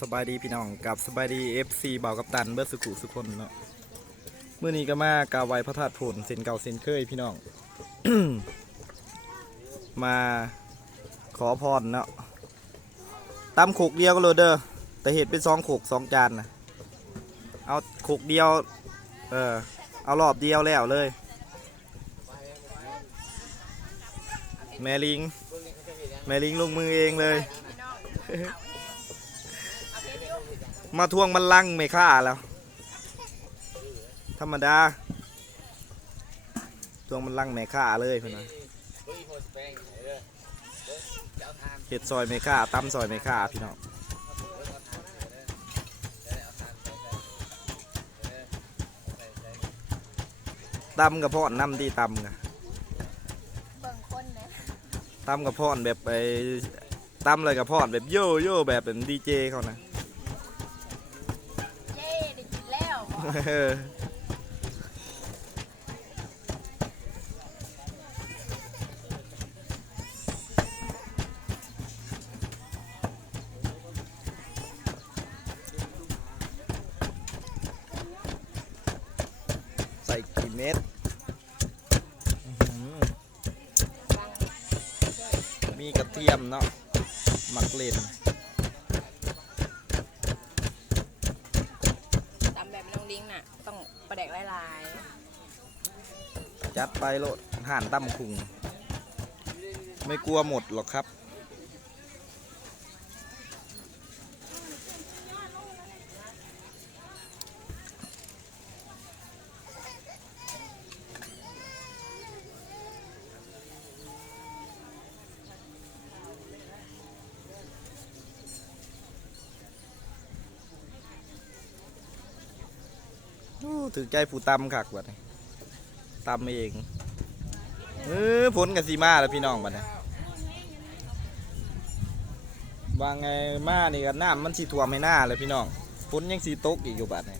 สบายดีพี่น้องกับสบายดี FC เบากับตันเบิร์สุขุสุคนเนาะเมื่อนี้ก็มากาไวพระธาตุผลเส้นเก่าเส้นเคยพี่น้อง มาขอพรเนาะตำขกเดียวก็เลยเด้อแต่เห็ดเป็นสองขกสองจานนะเอาขกเดียว เออเอารอบเดียวแล้วเลย แมลิง แมลิงลงมือเองเลย มาทวงบัลลังก์ไม่ค่าแล้ว ธรรมดา ทวงบัลลังก์ไม่ค่าเลยเพื่อนนะเห็ดซอยไม่ค่าตำซอยไม่ค่าพี่น้องตำกับพ่อนน้ำที่ตำกะเบิ่งคนนะตำกับพ่อนแบบไปตำเลยกับพ่อนแบบโย่โย่แบบเป็นดีเจเขานะ เย้ได้กินแล้วบอก เออใส่กี่เม็ดอื้อหือมีกระเทียมเนาะหมักเล่น ตำแบบน้องลิงน่ะ ต้องประแดกหลาย จัด ไปโลดห่านตั้มคุง ไม่กลัวหมดหรอกครับถือใจผู้ตำคักวัดนี้ ตำเองเออผลกับซีมาแล้วพี่น้องบัดนี้วางไงมานี่กันน้ำมันสีท่วมให้หน้าเลยพี่น้องฝนยังสีตกอีกอยู่บัดนี้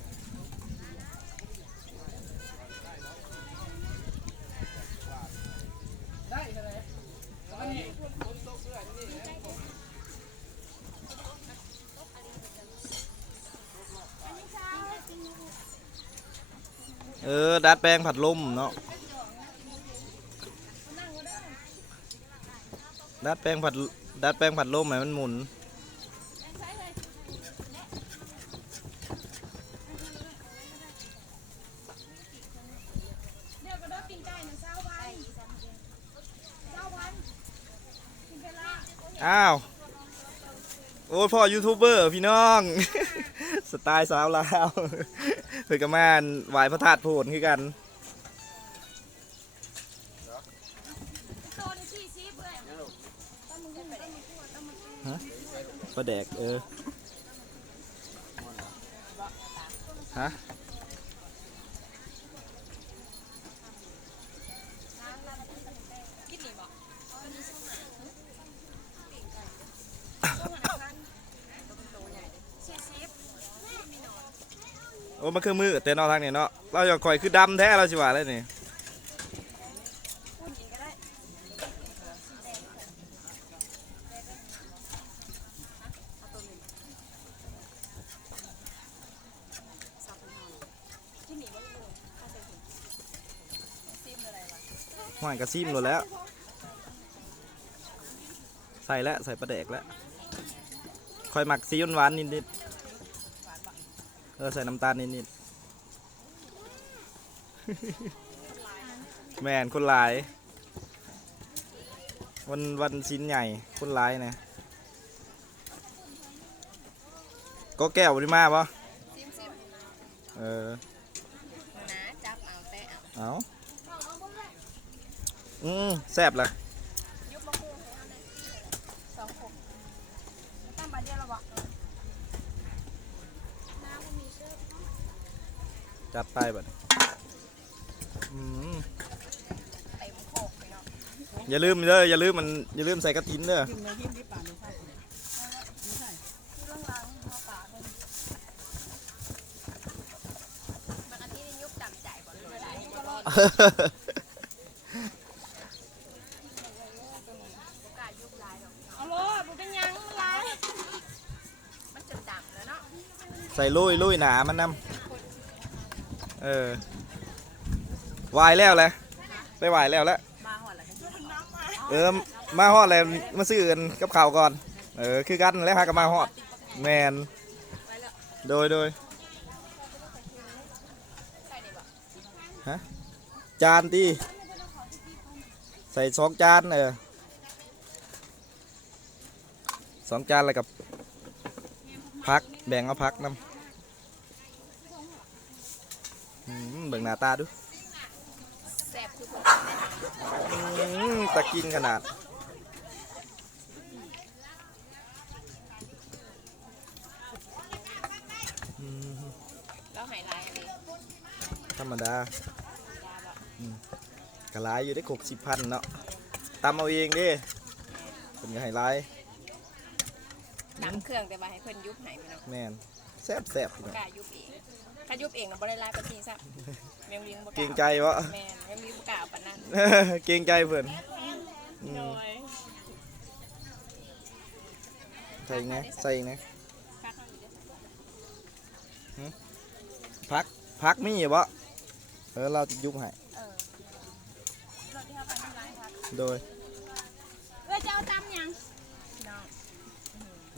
เออ ดัดแปลงผัดลมเนาะ ดัดแปลงผัด ดัดแปลงผัดลมให้มันหมุนเดี๋ยวก็ได้กินไก่หนึ่งเช้าวันเช้าวันอ้าว โอ้ยพ่อยูทูบเบอร์พี่น้อง สไตล์สาวลาว เพื่อนกับแม่นไหวพระธาตุโพนคือกันฮะประแดกเออฮะ ๆคิดหนีบอก สี่สิบ มันคือมือแต่นอกทางนี่เนาะเราอยากคอยคือดำแท้เราชิว่าเลยนี่พูดอีกก็ได้ห่วยกระซิมหมดแล้ว ใส่แล้วใส่ประแดกแล้วคอยหมักซีอิ๊วหวานนิดๆ ออใส่น้ำตาลนิดๆแมนคนหลาย วันวันชิ้นใหญ่คนหลายนะก็แก้วบริมาปะซิมซิมเออนะจับเอาแตะเอาเอาอืมแซ่บเลยยุบมะม่วงให้เขาเลยสองหกตั้งบาทเดียวเราบอกน้ำมันมีเชือก จัดไปบัดอืมเต็มโคกไปเนาะอย่าลืมเด้ออย่าลืมมันอย่าลืมใส่กระถินเด้อที่เรื่องล้างมาปากเลยบางอาทิตย์นี่ยุบจำใจบ่เลยหลายบ่รอดบ่กล้ายุบหลายหรอกเอาโลดมันเป็นยังมันไรมันจนดำใส่ลุยลุยหนามันนำ เออวายแล้วแหละไปวายแล้วแหละมาหอดแล้วกันเออมาฮอดแล้วมาซื้อกันกับข่าวก่อน เออคือกันแล้วหากันมาฮอดแมนโดยโดยใช่นี่บ่จานตีใส่สองจานเออสองจานอะไรกับพักแบ่งเอาพักนำอืม เบิ่งหน้าตาดูแซ่บคือคนอืมตะกินขนาดอืมแล้วหายลายอันนี้ธรรมดายาบ่กะหลายอยู่ได้หกสิบพันเนาะตำเอาเองเดิเป็นไงไฮไลท์ตามเครื่องแต่ว่าให้เพิ่นยุบให้พี่น้องแมนแซ่บแซ่บพี่น้องกล้ายุบเองถ้ายุบเองน่ะบ่ได้ลายปานนี้ซะแมงลิงบ่กล้าเกรงใจวะ แม่นแมงลิงบ่กล้าเอาปานนั้นเกรงใจเพื่อนอืมโดยใส่อีกนะใส่อีกนะคักเฮาอยู่เด้อพักพักมีบ่เออเราจะยุบให้เออรถที่เฮาไปน้ำลายครับโดยเอ้ยจะเอาตำหยังพี่น้อง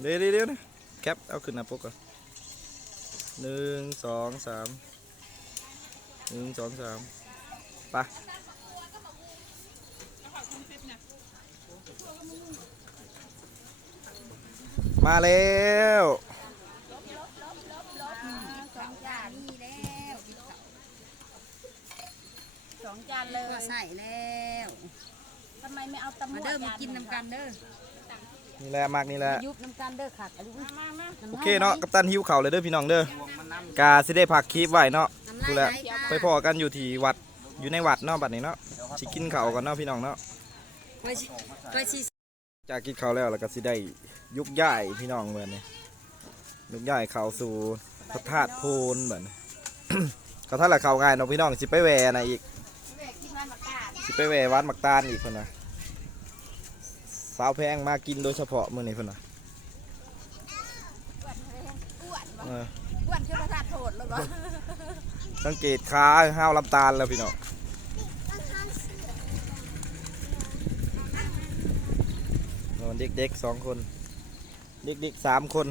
เดี๋ยวเดี๋ยวเดี๋ยวนะแคปเอาขึ้นหน้าปกก่อน หนึ่งสองสามหนึ่งสองสามไปมาแล้วสองจานนี่แล้วกินข้าวสองจานเลยก็ใส่แล้วทำไมไม่เอาตำมาเด้อมากินน้ำกันเด้อ นี่แหละมากนี่แหละยุบน้ำกันเด้อค่ะอายุมามาโอเคเนาะกัปตันหิวเข่าวเลยเด้อพี่น้องเด้อกาสิได้พักคลิปไว้เนาะดูแลวไปพอกันอยู่ที่วัดอยู่ในวัดเนาะบัดนี้เนาะสิกินข้าวกันเนาะพี่น้องเนาะไปสิไปสิจากกินข้าวแล้วแล้วก็สิได้ยุกย้ายพี่น้องเหมือนนี่ยุกย้ายเข้าสู่พระธาตุโพนเหมือนเขาถ้าละเข้าง่ายเนาะพี่น้องสิไปแหวนะอีกแม่กินมันบักกาดสิไปแหววัดมักตาลอีกเพิ่นน่ะ สาวแพงมากินโดยเฉพาะมื้อนี้เพิ่นน่ะอ้วนบ่เอออ้วนคือพระธาตุโทษแล้วบ่สังเกตขาห้าวลำตาลแล้วพี่น้องนอนเด็กๆสองคน เด็กๆสามคน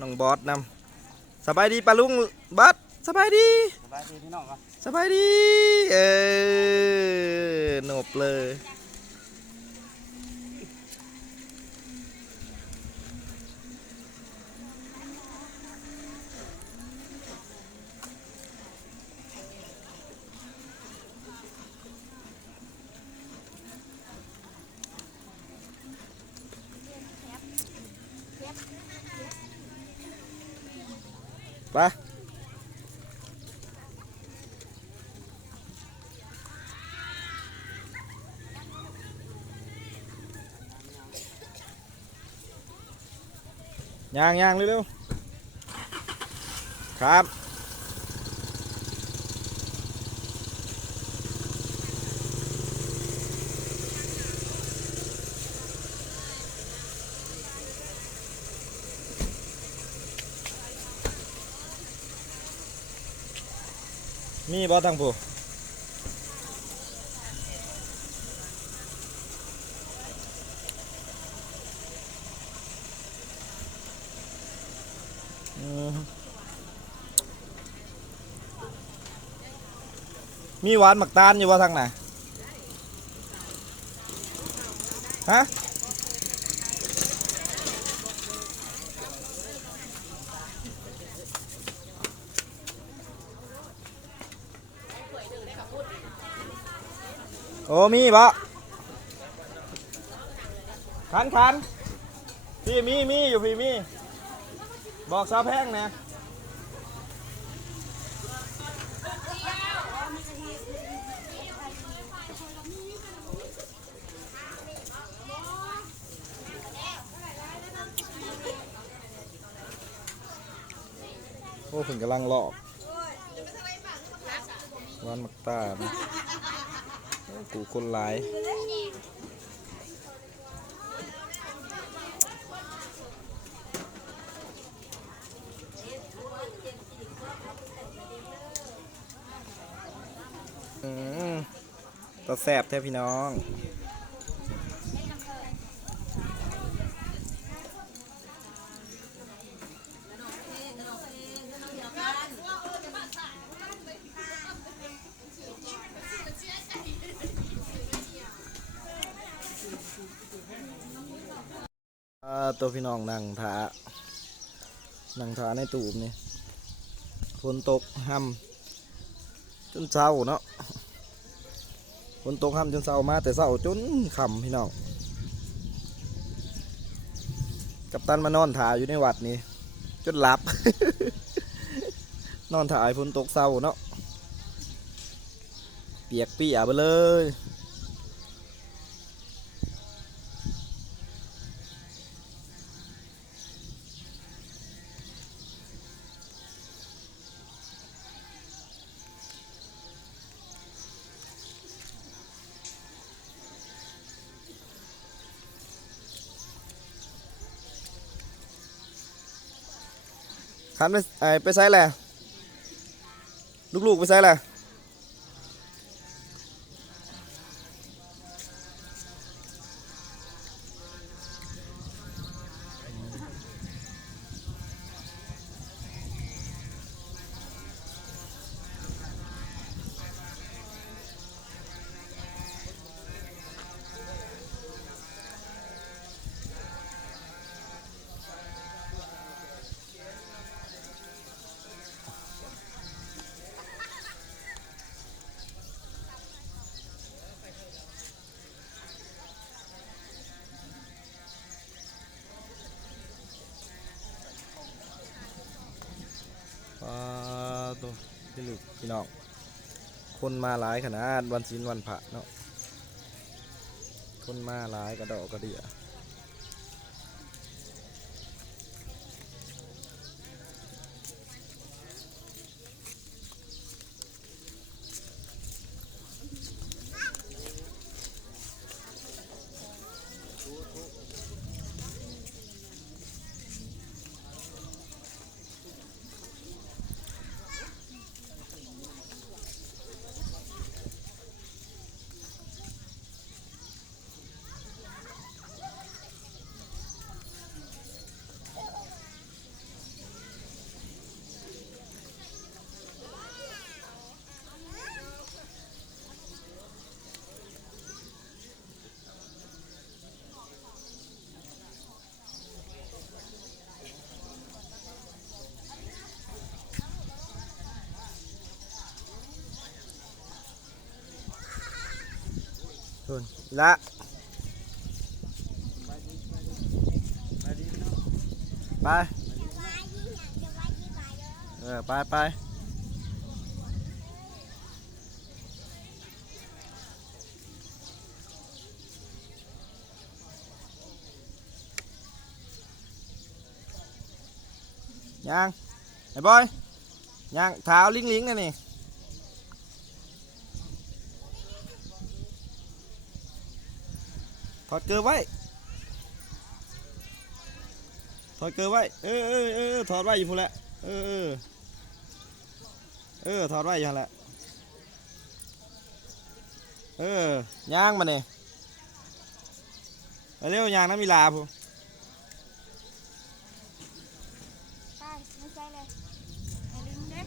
น้องบอสนำสบายดีปะลุงบัสสบายดี สบายดีพี่น้องครับสบายดี เออหนบเลย ไปย่างย่างเร็วๆครับ มีบอทางผู้มมีหวานหมักตาลอยู่ว่าทางไหนฮะ อ้มีบ่คันคันพี่มีมีอยู่พี่มี บอกสาแพงนะโอ้ถึงกำลังหลอกวันมักตา กูคนหลายตัวแสบแท้พี่น้อง นั่งถานั่งถาในตูบนี่ฝนตกห้ำจนเช้าเนาะฝนตกห้ำจนเช้ามาแต่เช้าจนค่ำพี่น้องกับตันมานอนถาอยู่ในวัดนี่จนหลับ นอนถ่ายฝนตกเช้าเนาะเปียกปียไปเลย ขันไปไปใช้แหละลูกๆไปใช้แหละ คนมาหลายขนาดวันศีลวันพระเนาะคนมาหลายกระดอกกระเดีย ละไปเออไปไปยังไอ้บอยยังเท้าลิงลิงๆนะนี่ อดเกลือไว้ ถอดเกลือไว้ เออเออเออถอดไว้อยู่พูแหละ เออเออเออถอดไว้อยู่หั่นแหละ เออย่างมาเนี่ยไปเร็วยางน้ำมีลาพูไปไม่ใช่เลยอลิงเด็ก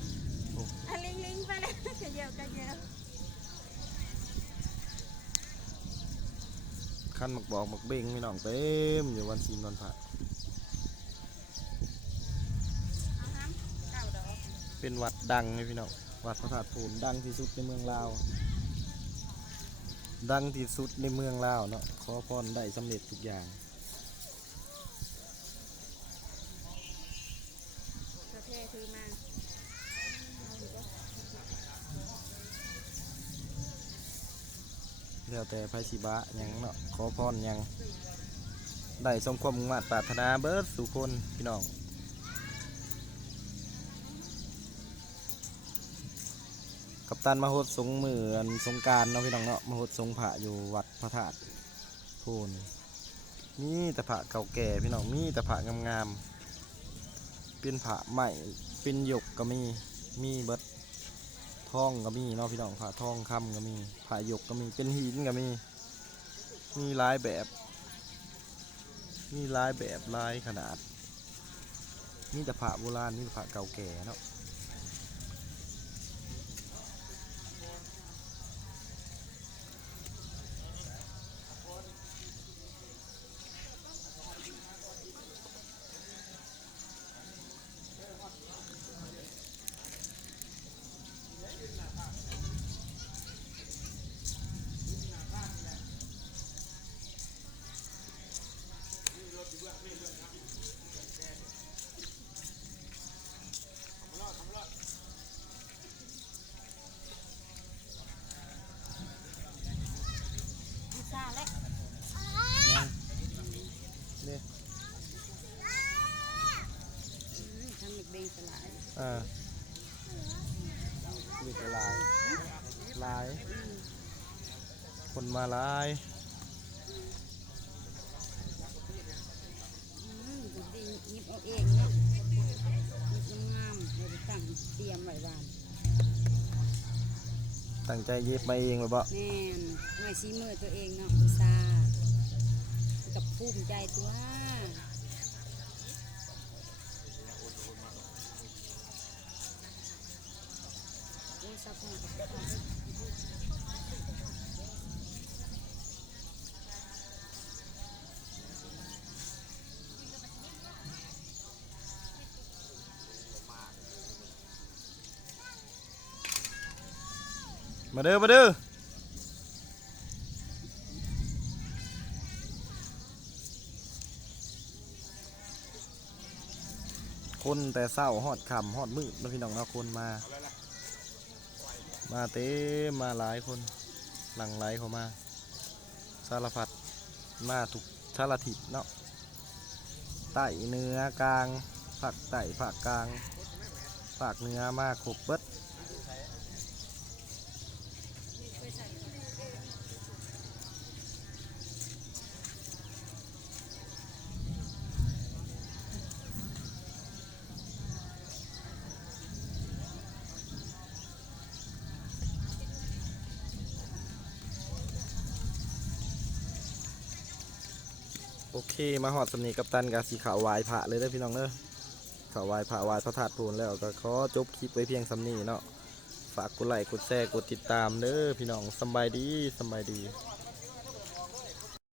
อลิงลิงไปเลยกระเยอะกระเยอ ขั้นหมักบอกหมักเบ่งไม่น้องเต็มอยู่วันศีนวันพระเอาห้ามเก้าดเป็นวัดดังเลยพี่น้องวัดพระธาตุภูมิดังที่สุดในเมืองลาว ดังที่สุดในเมืองลาวเนาะขอพรได้สำเร็จทุกอย่าง กระเทถือมาเอาอยู่ปะ แล้วแต่ไพสิบะยังเนาะขอพรยังได้สมความมุ่งมั่นปรารถนาเบิร์ดสู่คนพี่น้องกับตันมโฮดสงเหมือนสงการเนาะพี่น้องเนาะมโฮดสงพระอยู่วัดพระธาตุพูนมีแต่พระเก่าแก่พี่น้องมีแต่พระงามๆเป็นพระใหม่เป็นหยกก็มีมีเบิด ทองก็มีเนาะพี่น้องผ่าทองคำก็มีผ่าหยกก็มีเป็นหินก็มี มีหลายแบบ มีหลายแบบหลายขนาดมีแต่ผ่าโบราณมีผ่าเก่าแก่เนาะ พิซซ่าและ นี่ ทำเด็กเบงสลาย อ่านี่ก็หลายหลาย คน มาหลายอืมดูดีหยิบเอาเองเนาะหยิบงามๆเลยไปตั้งเตรียมไว้บ้านตั้งใจเย็บมาเองเลยบ่แม่นไว้ซีมือตัวเองเนาะพิซซ่ากับภูมิใจตัว มาเด้อมาเด้อคนแต่เศร้าฮอดคำฮอดมืดแล้วพี่น้องเนาคนมา มาเต้มาหลายคนหลังไหลเข้ามาสารพัดมาทุกชาลทิศเนาะใต้เนื้อกลางภาคใต้ภาคกลางภาคเนื้อมาครบเบิด เคมาหอดสำนีกับตันกับสีขาววายพระเลยได้พี่น้องเด้อขาววายพระวายพระธาตุพูนแล้วก็ขอจบคลิปไว้เพียงสำนีเนาะฝากกดไลค์กดแชร์กดติดตามเด้อพี่น้องสบายดีสบายดี